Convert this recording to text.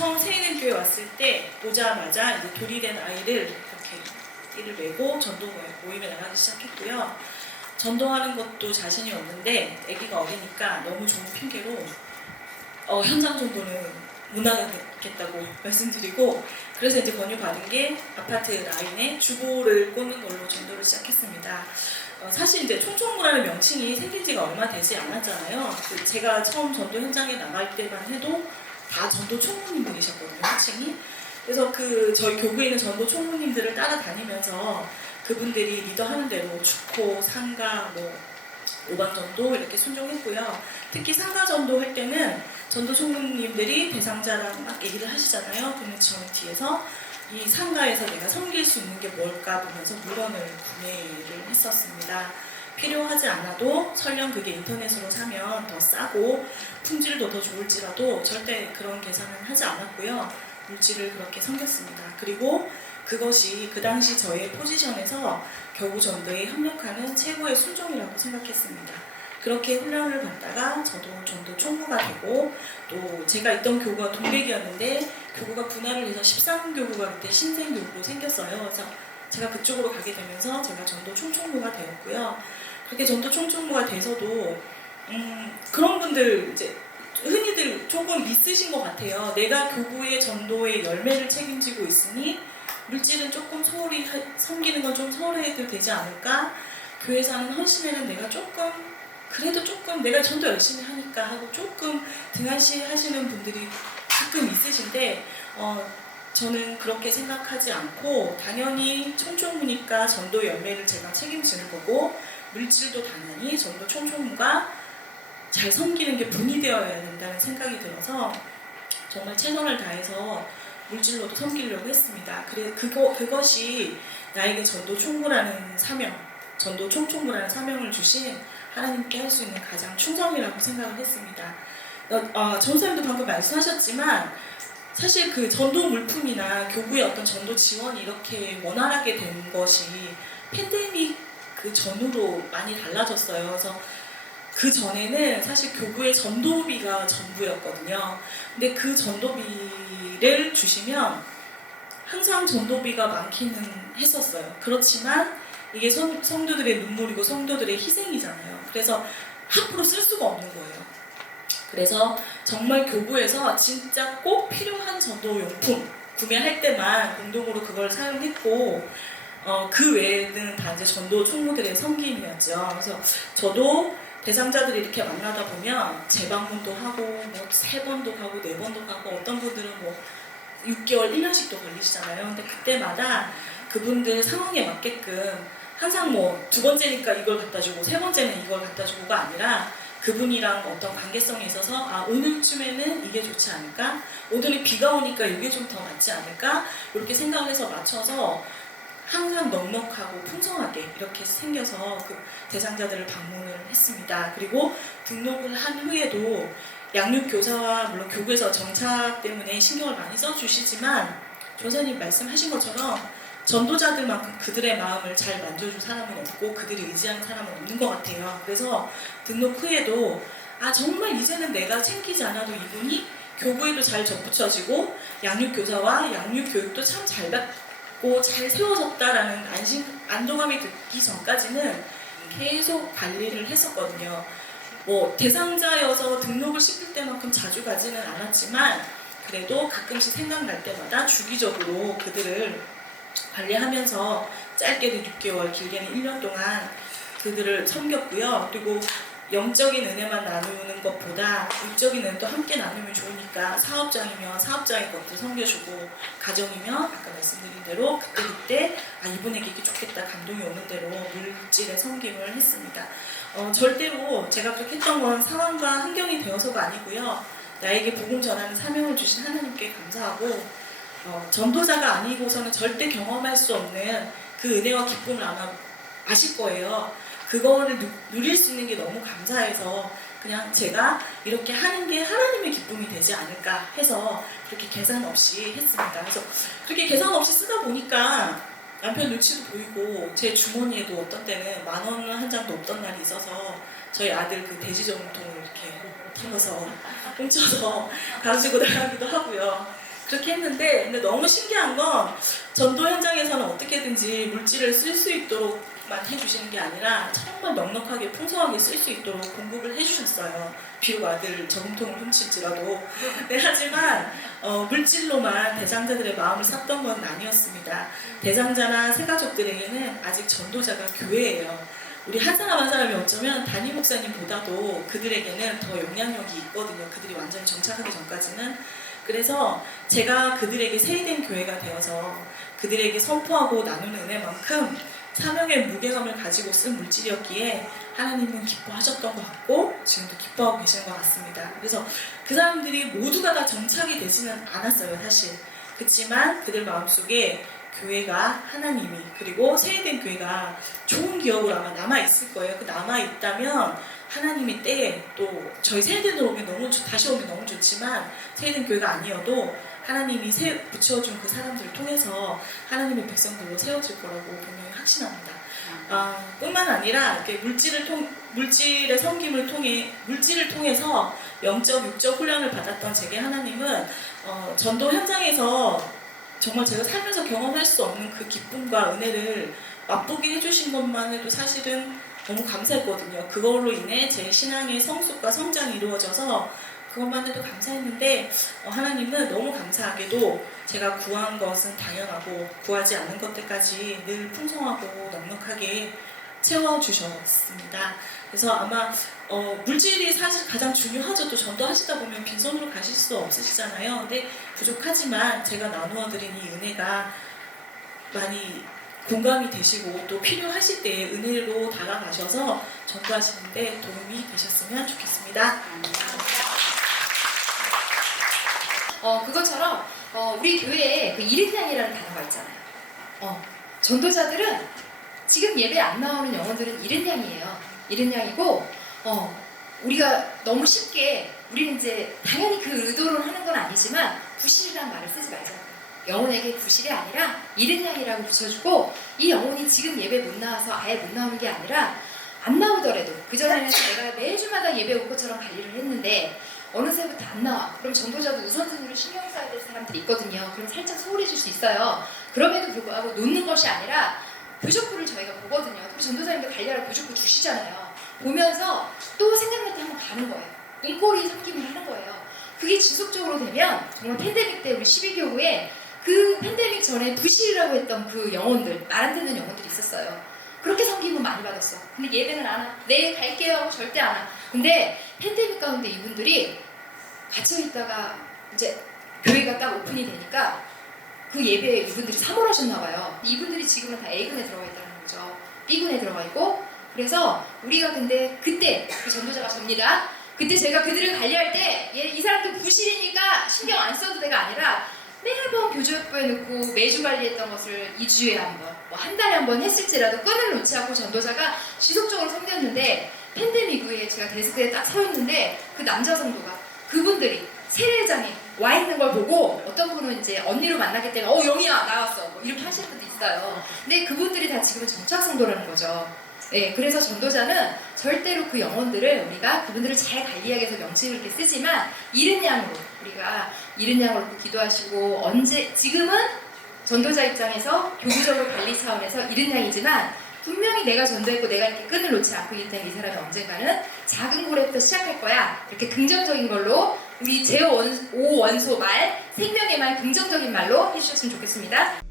처음 세인교회 왔을 때 오자마자 이제 돌이 된 아이를 이렇게 띠를 메고 전도 모임에 나가기 시작했고요. 전도하는 것도 자신이 없는데 아기가 어리니까 너무 좋은 핑계로 현장 전도는 못 나가겠다고 말씀드리고, 그래서 이제 권유받은 게 아파트 라인에 주보를 꽂는 걸로 전도를 시작했습니다. 사실 이제 총총무라는 명칭이 생긴 지가 얼마 되지 않았잖아요. 제가 처음 전도 현장에 나갈 때만 해도 다 전도 총무님들이셨거든요, 호칭이. 그래서 저희 교구에 있는 전도 총무님들을 따라다니면서 그분들이 리더하는 대로 축호, 상가, 오방전도 이렇게 순종했고요. 특히 상가전도 할 때는 전도 총무님들이 대상자랑 막 얘기를 하시잖아요. 그러면 저 뒤에서 이 상가에서 내가 섬길 수 있는 게 뭘까 보면서 물건을 구매를 했었습니다. 필요하지 않아도 설령 그게 인터넷으로 사면 더 싸고 품질도 더 좋을지라도 절대 그런 계산은 하지 않았고요. 물질을 그렇게 섬겼습니다. 그리고 그것이 그 당시 저의 포지션에서 교구전도에 협력하는 최고의 순종이라고 생각했습니다. 그렇게 훈련을 받다가 저도 전도 총무가 되고, 또 제가 있던 교구가 동백이었는데 교구가 분할을 해서 13교구가 그때 신생교구로 생겼어요. 그래서 제가 그쪽으로 가게 되면서 제가 전도 총총무가 되었고요. 그렇게 전도 총총무가 돼서도 그런 분들 이제 흔히들 조금 있으신 것 같아요. 내가 교구의 전도의 열매를 책임지고 있으니 물질은 조금 소홀히 섬기는 건 좀 소홀해도 되지 않을까? 교회에서 하는 헌신에는 내가 그래도 조금 내가 전도 열심히 하니까 하고 조금 등한시 하시는 분들이 가끔 있으신데, 저는 그렇게 생각하지 않고 당연히 총총무니까 전도 열매를 제가 책임지는 거고, 물질도 당연히 전도 총총무가 잘 섬기는 게 본이 되어야 된다는 생각이 들어서 정말 최선을 다해서 물질로도 섬기려고 했습니다. 그것이 나에게 전도 총무라는 사명, 전도 총총무라는 사명을 주신 하나님께 할 수 있는 가장 충성이라고 생각을 했습니다. 전사님도 방금 말씀하셨지만 사실 그 전도 물품이나 교구의 어떤 전도 지원이 이렇게 원활하게 된 것이 팬데믹 그 전후로 많이 달라졌어요. 그래서 그 전에는 사실 교구의 전도비가 전부였거든요. 근데 그 전도비를 주시면 항상 전도비가 많기는 했었어요. 그렇지만 이게 성도들의 눈물이고 성도들의 희생이잖아요. 그래서 함부로 쓸 수가 없는 거예요. 그래서 정말 교구에서 진짜 꼭 필요한 전도용품 구매할 때만 공동으로 그걸 사용했고, 그 외에는 다 이제 전도 총무들의 섬김이었죠. 그래서 저도 대상자들이 이렇게 만나다 보면 재방문도 하고 3번도 가고 4번도 가고, 어떤 분들은 6개월, 1년씩도 걸리시잖아요. 근데 그때마다 그분들 상황에 맞게끔 항상 2번째니까 이걸 갖다 주고 3번째는 이걸 갖다 주고가 아니라 그분이랑 어떤 관계성에 있어서 오늘쯤에는 이게 좋지 않을까? 오늘은 비가 오니까 이게 좀 더 맞지 않을까? 이렇게 생각을 해서 맞춰서 항상 넉넉하고 풍성하게 이렇게 생겨서 그 대상자들을 방문을 했습니다. 그리고 등록을 한 후에도 양육교사와 물론 교구에서 정착 때문에 신경을 많이 써주시지만 조사님 말씀하신 것처럼 전도자들만큼 그들의 마음을 잘 만져줄 사람은 없고 그들이 의지하는 사람은 없는 것 같아요. 그래서 등록 후에도 정말 이제는 내가 챙기지 않아도 이분이 교구에도 잘 접붙여지고 양육교사와 양육교육도 참 잘 받고 잘 세워졌다라는 안도감이 듣기 전까지는 계속 관리를 했었거든요. 대상자여서 등록을 시킬 때만큼 자주 가지는 않았지만 그래도 가끔씩 생각날 때마다 주기적으로 그들을 관리하면서 짧게는 6개월, 길게는 1년 동안 그들을 섬겼고요. 그리고 영적인 은혜만 나누는 것보다 육적인 은혜도 함께 나누면 좋으니까 사업장이면 사업장의 것들 섬겨주고, 가정이면 아까 말씀드린 대로 그때 이분에게 이게 좋겠다 감동이 오는 대로 물질의 섬김을 했습니다. 절대로 제가 그렇게 했던 건 상황과 환경이 되어서가 아니고요. 나에게 복음 전하는 사명을 주신 하나님께 감사하고, 전도자가 아니고서는 절대 경험할 수 없는 그 은혜와 기쁨을 아마 아실 거예요. 그거를 누릴 수 있는 게 너무 감사해서 그냥 제가 이렇게 하는 게 하나님의 기쁨이 되지 않을까 해서 그렇게 계산 없이 했습니다. 그래서 그렇게 계산 없이 쓰다 보니까 남편 눈치도 보이고 제 주머니에도 어떤 때는 10,000원 한 장도 없던 날이 있어서 저희 아들 그 돼지저금통을 이렇게 털어서 훔쳐서 가지고 나가기도 하고요. 그렇게 했는데 근데 너무 신기한 건 전도 현장에서는 어떻게든지 물질을 쓸 수 있도록만 해주시는 게 아니라 정말 넉넉하게 풍성하게 쓸 수 있도록 공급을 해주셨어요. 비록 아들 저금통을 훔칠지라도. 네, 하지만 물질로만 대상자들의 마음을 샀던 건 아니었습니다. 대상자나 새가족들에게는 아직 전도자가 교회예요. 우리 한 사람 한 사람이 어쩌면 담임 목사님보다도 그들에게는 더 영향력이 있거든요. 그들이 완전히 정착하기 전까지는. 그래서 제가 그들에게 세이된 교회가 되어서 그들에게 선포하고 나누는 은혜만큼 사명의 무게감을 가지고 쓴 물질이었기에 하나님은 기뻐하셨던 것 같고 지금도 기뻐하고 계시는 것 같습니다. 그래서 그 사람들이 모두가 다 정착이 되지는 않았어요, 사실. 그렇지만 그들 마음속에 교회가 하나님이 그리고 세이된 교회가 좋은 기억으로 아마 남아있을 거예요. 그 남아있다면 하나님이 때에 또 저희 세이된으로 오면 너무 다시 오면 너무 좋지만 세이된 교회가 아니어도 하나님이 붙여준 그 사람들을 통해서 하나님의 백성들로 세워질 거라고 분명히 확신합니다. 뿐만 아니라 이렇게 물질의 섬김을 통해 물질을 통해서 영적, 육적 훈련을 받았던 제게 하나님은 전도 현장에서 정말 제가 살면서 경험할 수 없는 그 기쁨과 은혜를 맛보게 해주신 것만 해도 사실은 너무 감사했거든요. 그걸로 인해 제 신앙의 성숙과 성장이 이루어져서 그것만 해도 감사했는데 하나님은 너무 감사하게도 제가 구한 것은 당연하고 구하지 않는 것들까지 늘 풍성하고 넉넉하게 채워주셨습니다. 그래서 아마 물질이 사실 가장 중요하죠. 또 전도하시다 보면 빈손으로 가실 수 없으시잖아요. 근데 부족하지만 제가 나누어 드린 이 은혜가 많이 공감이 되시고 또 필요하실 때 은혜로 다가가셔서 전도하시는데 도움이 되셨으면 좋겠습니다. 그것처럼 우리 교회에 그 일인양이라는 단어가 있잖아요. 전도자들은 지금 예배 안 나오는 영혼들은 일인양이에요. 일인양이고 우리가 너무 쉽게 우리는 이제 당연히 그 의도로 하는 건 아니지만 부실이라는 말을 쓰지 말자고요. 영혼에게 부실이 아니라 일인양이라고 붙여주고 이 영혼이 지금 예배 못 나와서 아예 못 나오는 게 아니라 안 나오더라도 그전에는 내가 매주마다 예배 올 것처럼 관리를 했는데 어느새부터 안 나와. 그럼 전도자도 우선순위로 신경 써야 될 사람들이 있거든요. 그럼 살짝 소홀해질 수 있어요. 그럼에도 불구하고 놓는 것이 아니라 교족부를 저희가 보거든요. 우리 전도사님들 관리하러 교족부 주시잖아요. 보면서 또 생각날 때 한번 가는 거예요. 눈꼬리 삼김을 하는 거예요. 그게 지속적으로 되면 정말 팬데믹 때 우리 12교구에 그 팬데믹 전에 부실이라고 했던 그 영혼들, 말 안 듣는 영혼들이 있었어요. 그렇게 섬김은 많이 받았어. 근데 예배는 안 와. 네, 갈게요 하고 절대 안 와. 근데 팬데믹 가운데 이분들이 갇혀있다가 이제 교회가 딱 오픈이 되니까 그 예배에 이분들이 사모하셨나 봐요. 이분들이 지금은 다 A군에 들어가 있다는 거죠. B군에 들어가 있고 그래서 우리가 근데 그때 그 전도자가 접니다. 그때 제가 그들을 관리할 때 이 사람들 부실이니까 신경 안 써도 돼가 아니라 매번 교조역부에 넣고 매주 관리했던 것을 2주에 한 번, 뭐 한 달에 한 번 했을지라도 끈을 놓지 않고 전도자가 지속적으로 섬겼는데 팬데믹 이후에 제가 데스크에 딱 서 있는데 그 남자 성도가 그분들이 세례장에 와 있는 걸 보고 어떤 분은 이제 언니로 만나기 때문에 영희야 나왔어 뭐 이렇게 하시는 분도 있어요. 근데 그분들이 다 지금은 정착 성도라는 거죠. 네, 그래서 전도자는 절대로 그 영혼들을 우리가 그분들을 잘 관리하기 위해서 명칭을 이렇게 쓰지만 이른 양으로 우리가 이른 양으로 기도하시고 지금은 전도자 입장에서 교구적으로 관리 차원에서 이른 양이지만 분명히 내가 전도했고 내가 이렇게 끈을 놓지 않고 있기 때문에 이 사람이 언젠가는 작은 고래부터 시작할 거야. 이렇게 긍정적인 걸로 우리 제5원소 말 생명의 말 긍정적인 말로 해주셨으면 좋겠습니다.